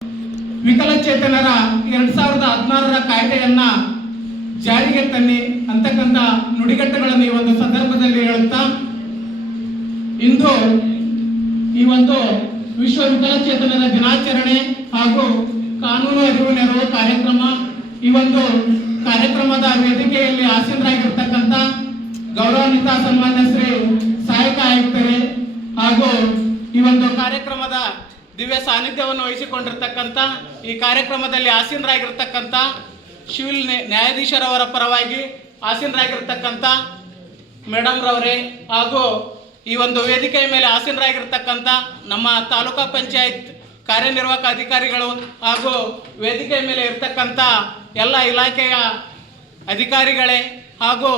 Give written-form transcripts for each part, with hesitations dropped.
ವಿಕಲಚೇತನರ 2016ರ ಕಾಯ್ದೆಯನ್ನ ಜಾರಿಗೆ ತನ್ನಿ ಅಂತಕ್ಕಂಥ ನುಡಿಗಟ್ಟುಗಳನ್ನು ಈ ಒಂದು ಸಂದರ್ಭದಲ್ಲಿ ಹೇಳುತ್ತಾ, ಇಂದು ಈ ಒಂದು ವಿಶ್ವ ವಿಕಲಚೇತನರ ದಿನಾಚರಣೆ ಹಾಗೂ ಕಾನೂನು ಅರಿವು ನೆರವು ಕಾರ್ಯಕ್ರಮ, ಈ ಒಂದು ಕಾರ್ಯಕ್ರಮದ ವೇದಿಕೆಯಲ್ಲಿ ಆಸೀನರಾಗಿರ್ತಕ್ಕಂಥ ಗೌರವಾನ್ವಿತ ಸನ್ಮಾನ್ಯ ಶ್ರೀ ಸಹಾಯಕ ಆಯುಕ್ತರೇ ಹಾಗೂ ಈ ಒಂದು ಕಾರ್ಯಕ್ರಮದ ದಿವ್ಯ ಸಾನ್ನಿಧ್ಯವನ್ನು ವಹಿಸಿಕೊಂಡಿರ್ತಕ್ಕಂಥ, ಈ ಕಾರ್ಯಕ್ರಮದಲ್ಲಿ ಆಸೀನರಾಗಿರ್ತಕ್ಕಂಥ ಸಿವಿಲ್ ನ್ಯಾಯಾಧೀಶರವರ ಪರವಾಗಿ ಆಸೀನರಾಗಿರ್ತಕ್ಕಂಥ ಮೇಡಮ್ ರವರೇ ಹಾಗೂ ಈ ಒಂದು ವೇದಿಕೆಯ ಮೇಲೆ ಆಸೀನರಾಗಿರ್ತಕ್ಕಂಥ ನಮ್ಮ ತಾಲೂಕಾ ಪಂಚಾಯತ್ ಕಾರ್ಯನಿರ್ವಾಹಕ ಅಧಿಕಾರಿಗಳು ಹಾಗೂ ವೇದಿಕೆಯ ಮೇಲೆ ಇರ್ತಕ್ಕಂಥ ಎಲ್ಲ ಇಲಾಖೆಯ ಅಧಿಕಾರಿಗಳೇ ಹಾಗೂ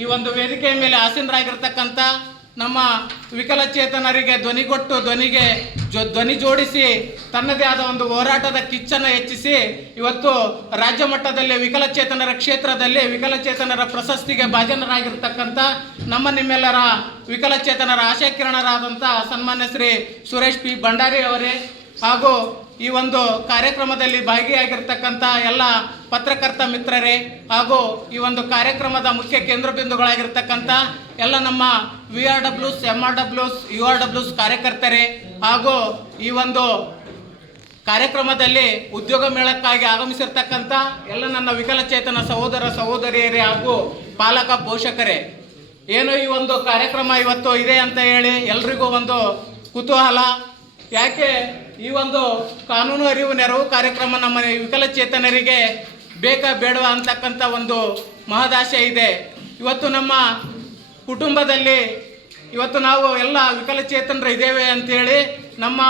ಈ ಒಂದು ವೇದಿಕೆಯ ಮೇಲೆ ಆಸೀನರಾಗಿರ್ತಕ್ಕಂಥ ನಮ್ಮ ವಿಕಲಚೇತನರಿಗೆ ಧ್ವನಿ ಜೋಡಿಸಿ ತನ್ನದೇ ಆದ ಒಂದು ಹೋರಾಟದ ಕಿಚ್ಚನ್ನು ಹೆಚ್ಚಿಸಿ ಇವತ್ತು ರಾಜ್ಯ ಮಟ್ಟದಲ್ಲಿ ವಿಕಲಚೇತನರ ಕ್ಷೇತ್ರದಲ್ಲಿ ವಿಕಲಚೇತನರ ಪ್ರಶಸ್ತಿಗೆ ಭಾಜನರಾಗಿರ್ತಕ್ಕಂಥ ನಿಮ್ಮೆಲ್ಲರ ವಿಕಲಚೇತನರ ಆಶಾಕಿರಣರಾದಂಥ ಸನ್ಮಾನ್ಯ ಶ್ರೀ ಸುರೇಶ್ ಪಿ ಭಂಡಾರಿ ಅವರೇ ಹಾಗೂ ಈ ಒಂದು ಕಾರ್ಯಕ್ರಮದಲ್ಲಿ ಭಾಗಿಯಾಗಿರ್ತಕ್ಕಂಥ ಎಲ್ಲ ಪತ್ರಕರ್ತ ಮಿತ್ರರೇ ಹಾಗೂ ಈ ಒಂದು ಕಾರ್ಯಕ್ರಮದ ಮುಖ್ಯ ಕೇಂದ್ರ ಬಿಂದುಗಳಾಗಿರ್ತಕ್ಕಂಥ ಎಲ್ಲ ನಮ್ಮ VRWs, MRWs, URWs ಕಾರ್ಯಕರ್ತರೇ ಹಾಗೂ ಈ ಒಂದು ಕಾರ್ಯಕ್ರಮದಲ್ಲಿ ಉದ್ಯೋಗ ಮೇಳಕ್ಕಾಗಿ ಆಗಮಿಸಿರ್ತಕ್ಕಂಥ ಎಲ್ಲ ನನ್ನ ವಿಕಲಚೇತನ ಸಹೋದರ ಸಹೋದರಿಯರೇ ಹಾಗೂ ಪಾಲಕ ಪೋಷಕರೇ, ಏನು ಈ ಒಂದು ಕಾರ್ಯಕ್ರಮ ಇವತ್ತು ಇದೆ ಅಂತ ಹೇಳಿ ಎಲ್ರಿಗೂ ಒಂದು ಕುತೂಹಲ. ಯಾಕೆ ಈ ಒಂದು ಕಾನೂನು ಅರಿವು ನೆರವು ಕಾರ್ಯಕ್ರಮ ನಮ್ಮ ವಿಕಲಚೇತನರಿಗೆ ಬೇಕಾ ಬೇಡವಾ ಅಂತಕ್ಕಂಥ ಒಂದು ಮಹದಾಶೆ ಇದೆ. ಇವತ್ತು ನಮ್ಮ ಕುಟುಂಬದಲ್ಲಿ ಇವತ್ತು ನಾವು ಎಲ್ಲ ವಿಕಲಚೇತನರು ಇದ್ದೇವೆ ಅಂತೇಳಿ ನಮ್ಮ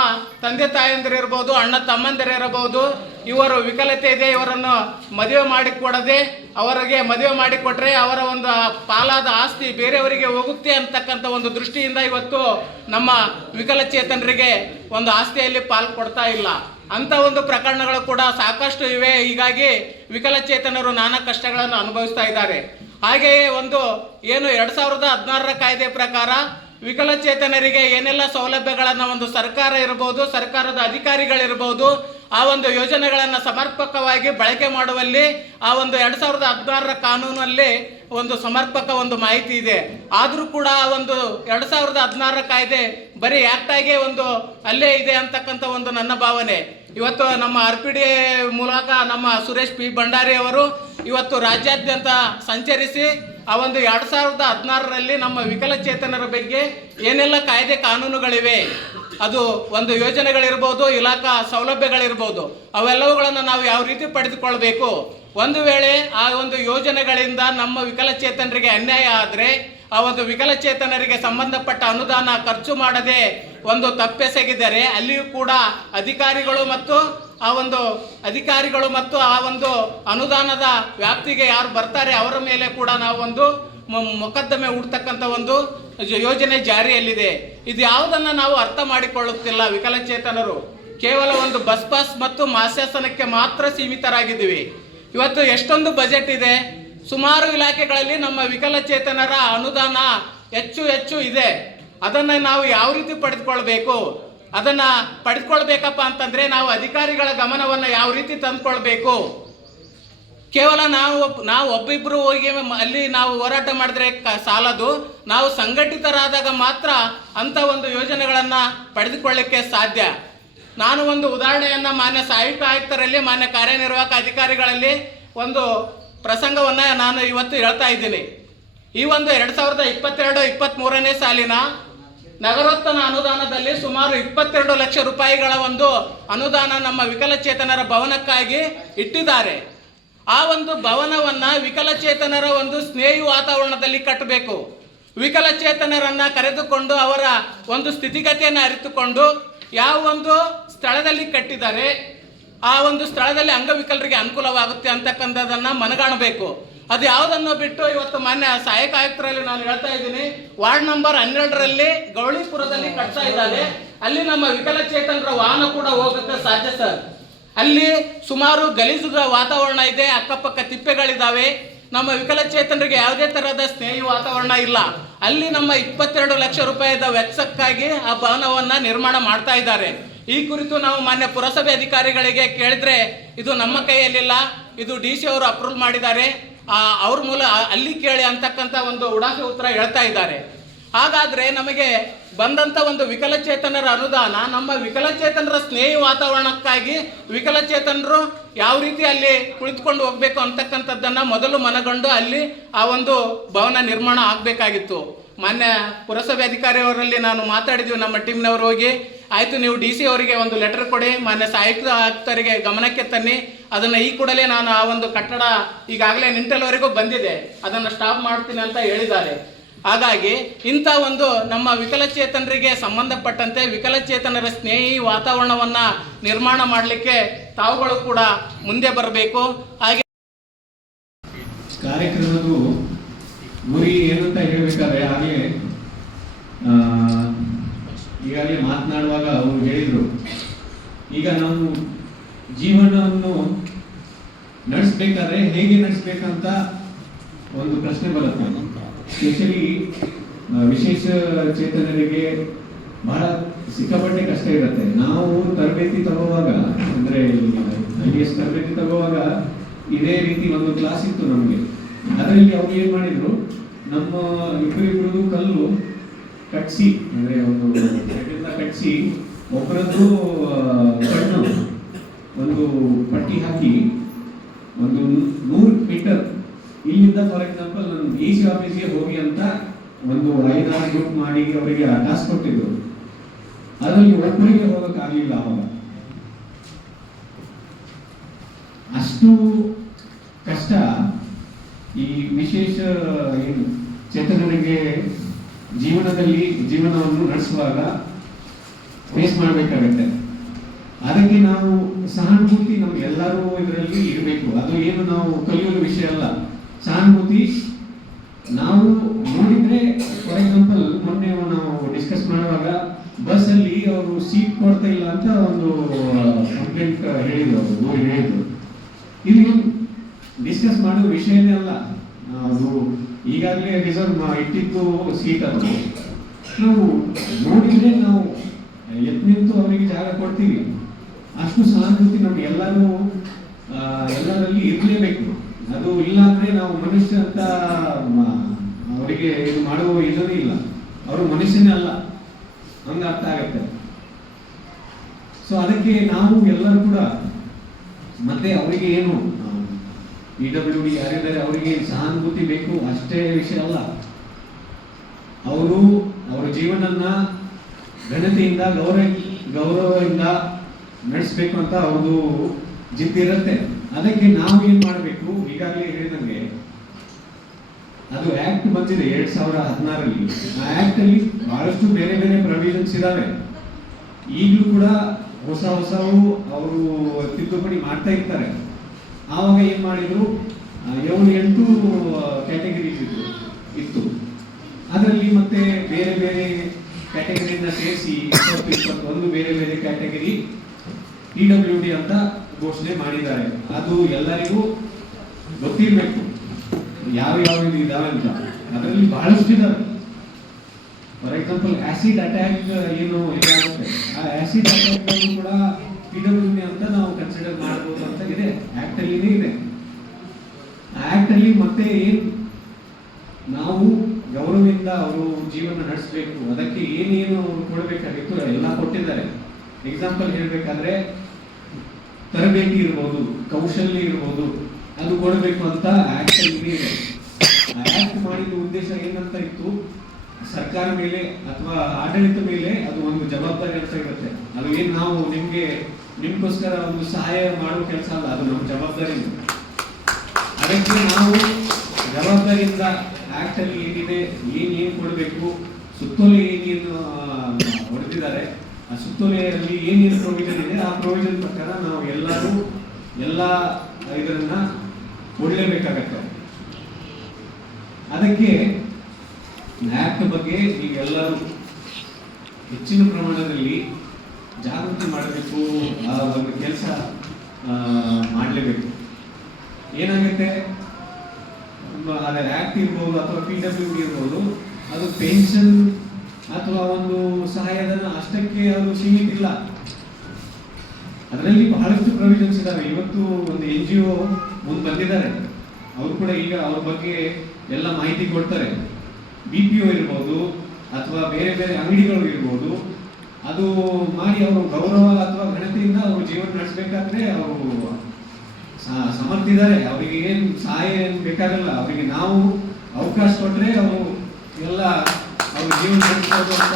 ತಂದೆ ತಾಯಂದಿರಿರ್ಬೋದು, ಅಣ್ಣ ತಮ್ಮಂದಿರಿರಬಹುದು, ಇವರು ವಿಕಲತೆ ಇದೆ, ಇವರನ್ನು ಮದುವೆ ಮಾಡಿಕೊಡದೆ ಅವರಿಗೆ ಮದುವೆ ಮಾಡಿಕೊಟ್ರೆ ಅವರ ಒಂದು ಪಾಲಾದ ಆಸ್ತಿ ಬೇರೆಯವರಿಗೆ ಹೋಗುತ್ತೆ ಅಂತಕ್ಕಂಥ ಒಂದು ದೃಷ್ಟಿಯಿಂದ ಇವತ್ತು ನಮ್ಮ ವಿಕಲಚೇತನರಿಗೆ ಒಂದು ಆಸ್ತಿಯಲ್ಲಿ ಪಾಲು ಕೊಡ್ತಾ ಇಲ್ಲ. ಅಂಥ ಒಂದು ಪ್ರಕರಣಗಳು ಕೂಡ ಸಾಕಷ್ಟು ಇವೆ. ಹೀಗಾಗಿ ವಿಕಲಚೇತನರು ನಾನಾ ಕಷ್ಟಗಳನ್ನು ಅನುಭವಿಸ್ತಾ ಇದ್ದಾರೆ. ಹಾಗೆಯೇ ಒಂದು ಏನು 2016ರ ಕಾಯ್ದೆ ಪ್ರಕಾರ ವಿಕಲಚೇತನರಿಗೆ ಏನೆಲ್ಲ ಸೌಲಭ್ಯಗಳನ್ನು ಒಂದು ಸರ್ಕಾರ ಇರ್ಬೋದು, ಸರ್ಕಾರದ ಅಧಿಕಾರಿಗಳಿರ್ಬೋದು, ಆ ಒಂದು ಯೋಜನೆಗಳನ್ನು ಸಮರ್ಪಕವಾಗಿ ಬಳಕೆ ಮಾಡುವಲ್ಲಿ ಆ ಒಂದು 2016ರ ಕಾನೂನಲ್ಲಿ ಒಂದು ಸಮರ್ಪಕ ಒಂದು ಮಾಹಿತಿ ಇದೆ. ಆದರೂ ಕೂಡ ಆ ಒಂದು 2016ರ ಕಾಯ್ದೆ ಬರೀ ಆ್ಯಕ್ಟಾಗೆ ಒಂದು ಅಲ್ಲೇ ಇದೆ ಅಂತಕ್ಕಂಥ ಒಂದು ನನ್ನ ಭಾವನೆ. ಇವತ್ತು ನಮ್ಮ RPD ಮೂಲಕ ನಮ್ಮ ಸುರೇಶ್ ಪಿ ಭಂಡಾರಿ ಅವರು ಇವತ್ತು ರಾಜ್ಯಾದ್ಯಂತ ಸಂಚರಿಸಿ ಆ ಒಂದು 2016ರಲ್ಲಿ ನಮ್ಮ ವಿಕಲಚೇತನರ ಬಗ್ಗೆ ಏನೆಲ್ಲ ಕಾಯ್ದೆ ಕಾನೂನುಗಳಿವೆ, ಅದು ಒಂದು ಯೋಜನೆಗಳಿರ್ಬೋದು, ಇಲಾಖಾ ಸೌಲಭ್ಯಗಳಿರ್ಬೋದು, ಅವೆಲ್ಲವುಗಳನ್ನು ನಾವು ಯಾವ ರೀತಿ ಪಡೆದುಕೊಳ್ಬೇಕು, ಒಂದು ವೇಳೆ ಆ ಒಂದು ಯೋಜನೆಗಳಿಂದ ನಮ್ಮ ವಿಕಲಚೇತನರಿಗೆ ಅನ್ಯಾಯ ಆದರೆ ಆ ಒಂದು ವಿಕಲಚೇತನರಿಗೆ ಸಂಬಂಧಪಟ್ಟ ಅನುದಾನ ಖರ್ಚು ಮಾಡದೆ ಒಂದು ತಪ್ಪೆಸಗಿದರೆ ಅಲ್ಲಿಯೂ ಕೂಡ ಅಧಿಕಾರಿಗಳು ಮತ್ತು ಆ ಒಂದು ಅನುದಾನದ ವ್ಯಾಪ್ತಿಗೆ ಯಾರು ಬರ್ತಾರೆ ಅವರ ಮೇಲೆ ಕೂಡ ನಾವು ಒಂದು ಮೊಕದ್ದಮೆ ಹೂಡ್ತಕ್ಕಂಥ ಒಂದು ಯೋಜನೆ ಜಾರಿಯಲ್ಲಿದೆ. ಇದು ಯಾವುದನ್ನು ನಾವು ಅರ್ಥ ಮಾಡಿಕೊಳ್ಳುತ್ತಿಲ್ಲ. ವಿಕಲಚೇತನರು ಕೇವಲ ಒಂದು ಬಸ್ ಪಾಸ್ ಮತ್ತು ಮಾಸಾಸನಕ್ಕೆ ಮಾತ್ರ ಸೀಮಿತರಾಗಿದ್ದೀವಿ. ಇವತ್ತು ಎಷ್ಟೊಂದು ಬಜೆಟ್ ಇದೆ, ಸುಮಾರು ಇಲಾಖೆಗಳಲ್ಲಿ ನಮ್ಮ ವಿಕಲಚೇತನರ ಅನುದಾನ ಹೆಚ್ಚು ಇದೆ. ಅದನ್ನು ನಾವು ಯಾವ ರೀತಿ ಪಡೆದುಕೊಳ್ಬೇಕು, ಅದನ್ನು ಪಡೆದುಕೊಳ್ಬೇಕಪ್ಪ ಅಂತಂದರೆ ನಾವು ಅಧಿಕಾರಿಗಳ ಗಮನವನ್ನು ಯಾವ ರೀತಿ ತಂದುಕೊಳ್ಬೇಕು. ಕೇವಲ ನಾವು ಒಬ್ಬಿಬ್ಬರು ಹೋಗಿ ಅಲ್ಲಿ ನಾವು ಹೋರಾಟ ಮಾಡಿದ್ರೆ ಸಾಲದು. ನಾವು ಸಂಘಟಿತರಾದಾಗ ಮಾತ್ರ ಅಂಥ ಒಂದು ಯೋಜನೆಗಳನ್ನು ಪಡೆದುಕೊಳ್ಳಿಕ್ಕೆ ಸಾಧ್ಯ. ನಾನು ಒಂದು ಉದಾಹರಣೆಯನ್ನು ಮಾನ್ಯ ಸಹಾಯಕ ಆಯುಕ್ತರಲ್ಲಿ, ಮಾನ್ಯ ಕಾರ್ಯನಿರ್ವಾಹಕ ಅಧಿಕಾರಿಗಳಲ್ಲಿ ಒಂದು ಪ್ರಸಂಗವನ್ನು ನಾನು ಇವತ್ತು ಹೇಳ್ತಾ ಇದ್ದೀನಿ. ಈ ಒಂದು 2022-23ನೇ ಸಾಲಿನ ನಗರೋತ್ಥಾನ ಅನುದಾನದಲ್ಲಿ ಸುಮಾರು 22 ಲಕ್ಷ ರೂಪಾಯಿಗಳ ಒಂದು ಅನುದಾನ ನಮ್ಮ ವಿಕಲಚೇತನರ ಭವನಕ್ಕಾಗಿ ಇಟ್ಟಿದ್ದಾರೆ. ಆ ಒಂದು ಭವನವನ್ನು ವಿಕಲಚೇತನರ ಒಂದು ಸ್ನೇಹಿ ವಾತಾವರಣದಲ್ಲಿ ಕಟ್ಟಬೇಕು. ವಿಕಲಚೇತನರನ್ನು ಕರೆದುಕೊಂಡು ಅವರ ಒಂದು ಸ್ಥಿತಿಗತಿಯನ್ನು ಅರಿತುಕೊಂಡು ಯಾವ ಒಂದು ಸ್ಥಳದಲ್ಲಿ ಕಟ್ಟಿದ್ದಾರೆ ಆ ಒಂದು ಸ್ಥಳದಲ್ಲಿ ಅಂಗವಿಕಲರಿಗೆ ಅನುಕೂಲವಾಗುತ್ತೆ ಅಂತಕ್ಕಂಥದ್ದನ್ನು ಮನಗಾಣಬೇಕು. ಅದು ಯಾವುದನ್ನು ಬಿಟ್ಟು ಇವತ್ತು ಮಾನ್ಯ ಸಹಾಯಕ ಆಯುಕ್ತರಲ್ಲಿ ನಾನು ಹೇಳ್ತಾ ಇದ್ದೀನಿ, ವಾರ್ಡ್ ನಂಬರ್ 12ರಲ್ಲಿ ಗೌಳಿಪುರದಲ್ಲಿ ಕಟ್ತಾ ಇದ್ದಾರೆ. ಅಲ್ಲಿ ನಮ್ಮ ವಿಕಲಚೇತನರ ವಾಹನ ಕೂಡ ಹೋಗೋಕ್ಕೆ ಸಾಧ್ಯ ಸರ್. ಅಲ್ಲಿ ಸುಮಾರು ಗಲೀಜು ವಾತಾವರಣ ಇದೆ, ಅಕ್ಕಪಕ್ಕ ತಿಪ್ಪೆಗಳಿದ್ದಾವೆ. ನಮ್ಮ ವಿಕಲಚೇತನರಿಗೆ ಯಾವುದೇ ತರಹದ ಸ್ನೇಹಿ ವಾತಾವರಣ ಇಲ್ಲ. ಅಲ್ಲಿ ನಮ್ಮ 22 ಲಕ್ಷ ರೂಪಾಯಿದ ವೆಚ್ಚಕ್ಕಾಗಿ ಆ ಭವನವನ್ನು ನಿರ್ಮಾಣ ಮಾಡ್ತಾ ಇದ್ದಾರೆ. ಈ ಕುರಿತು ನಾವು ಮಾನ್ಯ ಪುರಸಭೆ ಅಧಿಕಾರಿಗಳಿಗೆ ಕೇಳಿದ್ರೆ ಇದು ನಮ್ಮ ಕೈಯಲ್ಲಿಲ್ಲ, ಇದು DC ಅವರು ಅಪ್ರೂವ್ ಮಾಡಿದ್ದಾರೆ, ಅವ್ರ ಮೂಲ ಅಲ್ಲಿ ಕೇಳಿ ಅಂತಕ್ಕಂಥ ಒಂದು ಉಡಾಫೆ ಉತ್ತರ ಹೇಳ್ತಾ ಇದ್ದಾರೆ. ಹಾಗಾದರೆ ನಮಗೆ ಬಂದಂಥ ಒಂದು ವಿಕಲಚೇತನರ ಅನುದಾನ ನಮ್ಮ ವಿಕಲಚೇತನರ ಸ್ನೇಹಿ ವಾತಾವರಣಕ್ಕಾಗಿ ವಿಕಲಚೇತನರು ಯಾವ ರೀತಿ ಅಲ್ಲಿ ಕುಳಿತುಕೊಂಡು ಹೋಗಬೇಕು ಅಂತಕ್ಕಂಥದ್ದನ್ನು ಮೊದಲು ಮನಗಂಡು ಅಲ್ಲಿ ಆ ಒಂದು ಭವನ ನಿರ್ಮಾಣ ಆಗಬೇಕಾಗಿತ್ತು. ಮಾನ್ಯ ಪುರಸಭೆ ಅಧಿಕಾರಿಯವರಲ್ಲಿ ನಾನು ಮಾತಾಡಿದ್ವಿ, ನಮ್ಮ ಟೀಮ್ನವರು ಹೋಗಿ ಆಯಿತು ನೀವು DC ಅವರಿಗೆ ಒಂದು ಲೆಟರ್ ಕೊಡಿ, ಮಾನ್ಯ ಸಹಾಯಕ ಆಯುಕ್ತರಿಗೆ ಗಮನಕ್ಕೆ ತನ್ನಿ, ಅದನ್ನು ಈ ಕೂಡಲೇ ನಾನು ಆ ಒಂದು ಕಟ್ಟಡ ಈಗಾಗಲೇ ನಿಂಟಲ್ವರೆಗೂ ಬಂದಿದೆ, ಅದನ್ನು ಸ್ಟಾಪ್ ಮಾಡ್ತೀನಿ ಅಂತ ಹೇಳಿದ್ದಾರೆ. ಹಾಗಾಗಿ ಇಂಥ ಒಂದು ನಮ್ಮ ವಿಕಲಚೇತನರಿಗೆ ಸಂಬಂಧಪಟ್ಟಂತೆ ವಿಕಲಚೇತನರ ಸ್ನೇಹಿ ವಾತಾವರಣವನ್ನು ನಿರ್ಮಾಣ ಮಾಡಲಿಕ್ಕೆ ತಾವುಗಳು ಕೂಡ ಮುಂದೆ ಬರಬೇಕು. ಹಾಗೆ ಕಾರ್ಯಕ್ರಮದ ಗುರಿ ಏನಂತ ಹೇಳಬೇಕಾದ್ರೆ ಈಗಾಗಲೇ ಮಾತನಾಡುವಾಗ ಅವರು ಹೇಳಿದರು, ಈಗ ನಾವು ಜೀವನವನ್ನು ನಡೆಸಬೇಕಾದ್ರೆ ಹೇಗೆ ನಡೆಸಬೇಕಂತ ಒಂದು ಪ್ರಶ್ನೆ ಬರುತ್ತೆ. ಸ್ಪೆಷಲಿ ವಿಶೇಷ ಚೇತನರಿಗೆ ಬಹಳ ಸಿಕ್ಕಾಪಟ್ಟೆ ಕಷ್ಟ ಇರುತ್ತೆ. ನಾವು ತರಬೇತಿ ತಗೋವಾಗ, ಅಂದರೆ IAS ತರಬೇತಿ ತಗೋವಾಗ ಇದೇ ರೀತಿ ಒಂದು ಕ್ಲಾಸ್ ಇತ್ತು ನಮಗೆ. ಅದರಲ್ಲಿ ಅವ್ರು ಏನು ಮಾಡಿದ್ರು, ನಮ್ಮ ಇಬ್ಬರಿಬ್ಬರದು ಕಲ್ಲು ಕಟ್ಸಿ, ಅಂದರೆ ಒಂದು ಕಟ್ಸಿ ಒಬ್ಬರದ್ದು ಕಣ್ಣು ಒಂದು ಪಟ್ಟಿ ಹಾಕಿ ಒಂದು 100 ಮೀಟರ್ ಇಲ್ಲಿಂದ ಫಾರ್ ಎಕ್ಸಾಂಪಲ್ ನಾನು DC ಆಫೀಸ್ಗೆ ಹೋಗಿ ಅಂತ ಒಂದು 5-6 ಗ್ರೂಪ್ ಮಾಡಿ ಅವರಿಗೆ ಟಾಸ್ಕ್ ಕೊಟ್ಟಿದ್ರು. ಅದರಲ್ಲಿ ಒಬ್ಬರಿಗೆ ಹೋಗೋಕ್ಕಾಗಲಿಲ್ಲ. ಅವಾಗ ಅಷ್ಟು ಕಷ್ಟ ಈ ವಿಶೇಷ ಏನು ಚೇತನರಿಗೆ ಜೀವನವನ್ನು ನಡೆಸುವಾಗ ಫೇಸ್ ಮಾಡಬೇಕಾಗತ್ತೆ. ಅದಕ್ಕೆ ನಾವು ಸಹಾನುಭೂತಿ ನಮ್ಗೆಲ್ಲರೂ ಇದರಲ್ಲಿ ಇರಬೇಕು. ಅದು ಏನು ನಾವು ಕಲಿಯುವ ವಿಷಯ ಅಲ್ಲ. ಸಹಾನುಭೂತಿ ನಾವು ನೋಡಿದ್ರೆ, ಫಾರ್ ಎಕ್ಸಾಂಪಲ್ ಮೊನ್ನೆ ನಾವು ಡಿಸ್ಕಸ್ ಮಾಡುವಾಗ ಬಸ್ಸಲ್ಲಿ ಅವರು ಸೀಟ್ ಕೊಡ್ತಾ ಇಲ್ಲ ಅಂತ ಒಂದು ಕಂಪ್ಲೇಂಟ್ ಹೇಳಿದ್ರು, ಹೇಳಿದ್ರು. ಇಲ್ಲಿ ಡಿಸ್ಕಸ್ ಮಾಡೋ ವಿಷಯನೇ ಅಲ್ಲ, ಅದು ಈಗಾಗಲೇ ರಿಸರ್ವ್ ಇಟ್ಟಿದ್ದು ಸೀಟ್ ಅದು. ನಾವು ನೋಡಿದ್ರೆ ನಾವು ಎದ್ದು ನಿಂತು ಅವರಿಗೆ ಜಾಗ ಕೊಡ್ತೀವಿ. ಅಷ್ಟು ಸಹಾನುಭೂತಿ ನಮ್ಗೆ ಎಲ್ಲರಲ್ಲಿ ಇರಲೇಬೇಕು. ಅದು ಇಲ್ಲ ಅಂದ್ರೆ ನಾವು ಮನುಷ್ಯ ಅಂತ ಅವರಿಗೆ ಇದು ಮಾಡುವ ಇದೂ ಇಲ್ಲ, ಅವರು ಮನುಷ್ಯನೇ ಅಲ್ಲ, ಹಂಗ ಅರ್ಥ ಆಗತ್ತೆ. ಸೊ ಅದಕ್ಕೆ ನಾವು ಎಲ್ಲರೂ ಕೂಡ ಮತ್ತೆ ಅವರಿಗೆ ಏನು PWD ಯಾರಿದ್ದಾರೆ ಅವರಿಗೆ ಸಹಾನುಭೂತಿ ಬೇಕು ಅಷ್ಟೇ ವಿಷಯ ಅಲ್ಲ. ಅವರ ಜೀವನನ್ನ ಘನತೆಯಿಂದ ಗೌರವದಿಂದ ನಡೆಸಬೇಕು ಅಂತ ಅವ್ರದ್ದು ಜಿದ್ದಿರುತ್ತೆ. ಅದಕ್ಕೆ ನಾವು ಏನ್ ಮಾಡಬೇಕು, ಈಗಾಗಲೇ ಹೇಳಿದಂಗೆ ಅದು ಆಕ್ಟ್ ಬಂದಿದೆ 2016ರಲ್ಲಿ. ಆ ಆಕ್ಟ್ ಅಲ್ಲಿ ಬಹಳಷ್ಟು ಬೇರೆ ಬೇರೆ ಪ್ರೊವಿಷನ್ಸ್ ಇದಾವೆ. ಈಗಲೂ ಕೂಡ ಹೊಸವು ಅವರು ತಿದ್ದುಪಡಿ ಮಾಡ್ತಾ ಇರ್ತಾರೆ. ಆವಾಗ ಏನ್ ಮಾಡಿದ್ರು, 7-8 ಕ್ಯಾಟಗರೀಸ್ ಇತ್ತು. ಅದರಲ್ಲಿ ಮತ್ತೆ ಬೇರೆ ಬೇರೆ ಕ್ಯಾಟಗರಿಯಿಂದ ಸೇರಿಸಿ 21 ಬೇರೆ ಬೇರೆ ಕ್ಯಾಟಗರಿ PWD ಅಂತ ಘೋಷಣೆ ಮಾಡಿದ್ದಾರೆ. ಅದು ಎಲ್ಲರಿಗೂ ಗೊತ್ತಿರಬೇಕು ಯಾವ ಇದಾವೆ ಅಂತ. ಅದರಲ್ಲಿ ಬಹಳಷ್ಟು ಇದಾವೆ. ಫಾರ್ ಎಕ್ಸಾಂಪಲ್ ಆಸಿಡ್ ಅಟ್ಯಾಕ್ ಏನು ಇದಾಗುತ್ತೆ, ಆ ಆಸಿಡ್ ಅಟ್ಯಾಕ್ ಕೂಡ PWD ಅಂತ ನಾವು ಕನ್ಸಿಡರ್ ಮಾಡಬಹುದು ಅಂತ ಇದೆ, ಆಕ್ಟ್ ಅಲ್ಲಿನೇ ಇದೆ. ಆ ಆಕ್ಟ್ ಅಲ್ಲಿ ಮತ್ತೆ ಏನ್ ನಾವು ಗೌರವದಿಂದ ಅವರು ಜೀವನ ನಡೆಸಬೇಕು, ಅದಕ್ಕೆ ಏನೇನು ಕೊಡಬೇಕಾಗಿತ್ತು ಎಲ್ಲ ಕೊಟ್ಟಿದ್ದಾರೆ. ಎಕ್ಸಾಂಪಲ್ ಹೇಳ್ಬೇಕಾದ್ರೆ ತರಬೇತಿ ಇರ್ಬೋದು, ಕೌಶಲ್ಯ ಇರ್ಬೋದು, ಅದು ಕೊಡಬೇಕು ಅಂತ ಆಕ್ಟ್ ಅಲ್ಲಿ ಇದೆ. ಆ ಆಕ್ಟ್ ಮಾಡಿದ ಉದ್ದೇಶ ಏನಂತ ಇತ್ತು, ಸರ್ಕಾರ ಮೇಲೆ ಅಥವಾ ಆಡಳಿತ ಮೇಲೆ ಅದು ಒಂದು ಜವಾಬ್ದಾರಿ ಅಂತ ಇರುತ್ತೆ. ಅದು ಏನ್ ನಾವು ನಿಮ್ಗೋಸ್ಕರ ಒಂದು ಸಹಾಯ ಮಾಡೋ ಕೆಲಸ ಅಲ್ಲ, ಅದು ನಮ್ಮ ಜವಾಬ್ದಾರಿ. ಅದಕ್ಕೆ ನಾವು ಜವಾಬ್ದಾರಿಯಿಂದ ಆಕ್ಟ್ ಅಲ್ಲಿ ಏನಿದೆ, ಏನ್ ಕೊಡಬೇಕು, ಸುತ್ತೋಲೆ ಏನೇನು ಹೊಡೆದಿದ್ದಾರೆ, ಆ ಸುತ್ತೋಲೆಯಲ್ಲಿ ಏನೇನು ಪ್ರೊವಿಷನ್ ಇದೆ ಆ ಪ್ರೊವಿಷನ್ ಪ್ರಕಾರ ನಾವು ಎಲ್ಲ ಇದನ್ನ ಕೊಡಲೇಬೇಕಾಗತ್ತೆ. ಅದಕ್ಕೆ ಆಕ್ಟ್ ಬಗ್ಗೆ ಈಗೆಲ್ಲರೂ ಹೆಚ್ಚಿನ ಪ್ರಮಾಣದಲ್ಲಿ ಜಾಗೃತಿ ಮಾಡಬೇಕು, ಆ ಒಂದು ಕೆಲಸ ಮಾಡಲೇಬೇಕು. ಏನಾಗುತ್ತೆ, ಅದರ ಆಕ್ಟ್ ಇರ್ಬೋದು ಅಥವಾ PWD ಇರ್ಬೋದು, ಅದು ಪೆನ್ಷನ್ ಅಥವಾ ಒಂದು ಸಹಾಯಧನ ಅಷ್ಟಕ್ಕೆ ಅದು ಸೀಮಿತ ಇಲ್ಲ. ಅದರಲ್ಲಿ ಬಹಳಷ್ಟು ಪ್ರೊವಿಷನ್ಸ್ ಇದಾವೆ. ಇವತ್ತು ಒಂದು NGO ಮುಂದೆ ಬಂದಿದ್ದಾರೆ, ಅವರು ಕೂಡ ಈಗ ಅವ್ರ ಬಗ್ಗೆ ಎಲ್ಲ ಮಾಹಿತಿ ಕೊಡ್ತಾರೆ. BPO ಇರ್ಬೋದು ಅಥವಾ ಬೇರೆ ಬೇರೆ ಅಂಗಡಿಗಳು ಇರ್ಬೋದು, ಅದು ಮಾಡಿ ಅವರು ಗೌರವ ಅಥವಾ ಘನತೆಯಿಂದ ಅವರು ಜೀವನ ನಡೆಸಬೇಕಾದ್ರೆ ಅವರು ಸಮರ್ಥಿದ್ದಾರೆ. ಅವರಿಗೆ ಏನು ಸಹಾಯ ಏನು ಬೇಕಾಗಲ್ಲ, ಅವರಿಗೆ ನಾವು ಅವಕಾಶ ಕೊಟ್ಟರೆ ಅವರು ಎಲ್ಲ ಅವ್ರ ಜೀವನ ನಡೆಸ್ಬೋದು ಅಂತ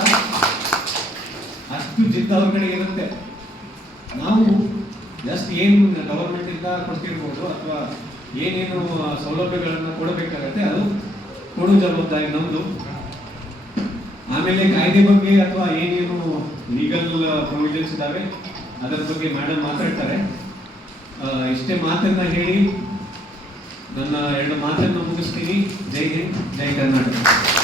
ಅಷ್ಟು ಜಿದ್ದು ಅವ್ರ ಕಡೆ ಇರುತ್ತೆ. ನಾವು ಜಸ್ಟ್ ಏನು ಗವರ್ಮೆಂಟ್ ಇಂದ ಕೊಡ್ತಿರ್ಬೋದು ಅಥವಾ ಏನೇನು ಸೌಲಭ್ಯಗಳನ್ನು ಕೊಡಬೇಕಾಗತ್ತೆ ಅದು ಕೊಡೋ ಜವಾಬ್ದಾರಿ ನಮ್ದು. ಆಮೇಲೆ ಕಾಯ್ದೆ ಬಗ್ಗೆ ಅಥವಾ ಏನೇನು ಲೀಗಲ್ ಪ್ರೊವಿಷನ್ಸ್ ಇದಾವೆ ಅದರ ಬಗ್ಗೆ ಮೇಡಮ್ ಮಾತಾಡ್ತಾರೆ. ಇಷ್ಟೇ ಮಾತನ್ನ ಹೇಳಿ ನನ್ನ 2 ಮಾತನ್ನು ಮುಗಿಸ್ತೀನಿ. ಜೈ ಹಿಂದ್, ಜೈ ಕರ್ನಾಟಕ.